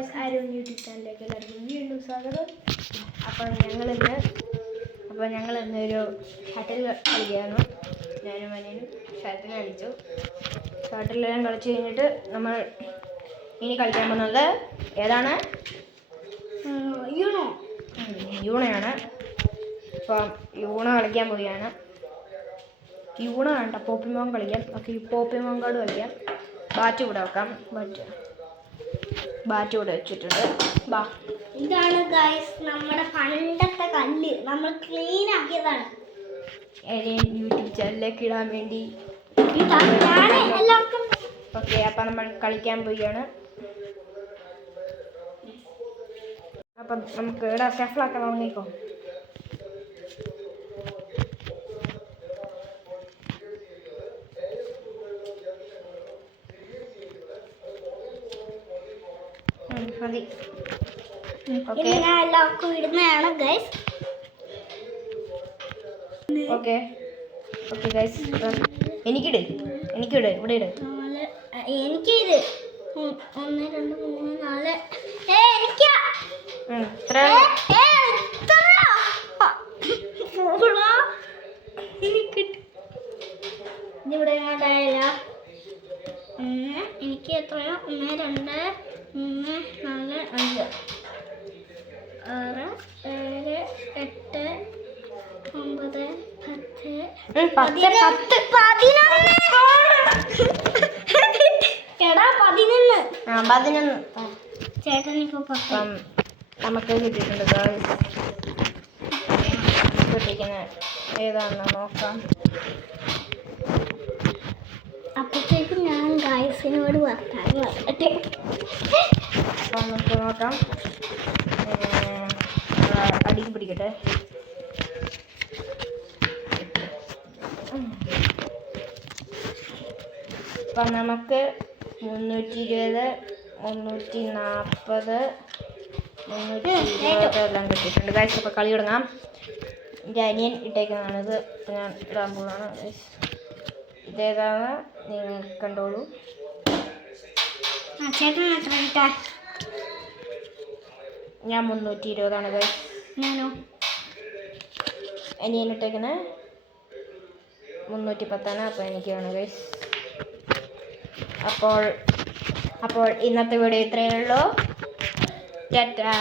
Guys ആരും YouTube ചാനലിലേക്ക് എല്ലാവർക്കും വീണ്ടും സ്വാഗതം. അപ്പോൾ ഞങ്ങളിന്ന് ഒരു ഷട്ടിൽ കളിക്കുകയാണ്. ഞാനും അനിയനും ഷട്ടിൽ കളിച്ചു. ഷട്ടിലെല്ലാം കളിച്ച് കഴിഞ്ഞിട്ട് നമ്മൾ ഇനി കളിക്കാൻ പോകുന്നത് ഏതാണ്? യൂണയാണ്. അപ്പോൾ യൂണ കളിക്കാൻ പോവുകയാണ്. യൂണ വേണ്ട, പോപ്പിമോൻ കളിക്കാം. ഓക്കെ, പോപ്പിമോൻ കാർഡ് കളിക്കാം. ബാറ്റ് കൂടെ വെക്കാം. ബാറ്റ് കൂടെ വെച്ചിട്ടുണ്ട്. ബാ, ഇതാണ് ഗൈസ് നമ്മുടെ പണ്ടത്തെ കല്ല്. നമ്മൾ ക്ലീൻ ആക്കിയതാണ്. യൂട്യൂബ് ചാനലിലേക്ക് ഇടാൻ വേണ്ടി. ഓക്കെ, അപ്പം നമ്മൾ കളിക്കാൻ പോവുകയാണ്. അപ്പം നമുക്ക് ഇവിടെ ഷഫിളാക്കാൻ തുടങ്ങിക്കോ. മതി. ഇനി ഞാൻ എല്ലാവർക്കും ഇടുന്നതാണ് ഗൈസ്. ഓക്കെ ഗൈസ്, എനിക്കിട് ഇവിടെ ഇട്. എനിക്കിത് 1 2 3 4 ഇതിവിടെ ഞാനില്ല. എനിക്ക് എത്രയോ 1 2 3 4 5 6 7 8 9 10 11 ചേട്ടൻ ഇപ്പൊ നമുക്ക് കിട്ടിയിട്ടുണ്ട്. ഏതാണെന്ന് നോക്കാം. അപ്പോഴത്തേക്കും ഞാൻ ഗായ്സിനോട് വർത്താനം പറയട്ടെ. അപ്പം നമുക്ക് നോക്കാം. അടിക്ക് പിടിക്കട്ടെ. അപ്പം നമുക്ക് 320 340 320 എല്ലാം കിട്ടിയിട്ടുണ്ട് ഗൈസ്. അപ്പോൾ കളി തുടങ്ങാം. എൻ്റെ അനിയൻ ഇട്ടേക്കുന്നതാണിത്. ഞാൻ ഇടാൻ പോകുന്നതാണ് ഗൈസ്. ഇതേതാണ്, നിങ്ങൾ കണ്ടോളൂ. ഞാൻ 320 ഗൈസ്. ഞാനോ അനിയൻ ഇട്ടേക്കുന്നത് 310. അപ്പോൾ എനിക്ക് വേണം ഗൈസ്. അപ്പോൾ ഇന്നത്തെ വീഡിയോ ഇത്രയേ ഉള്ളൂ. ടാറ്റാ.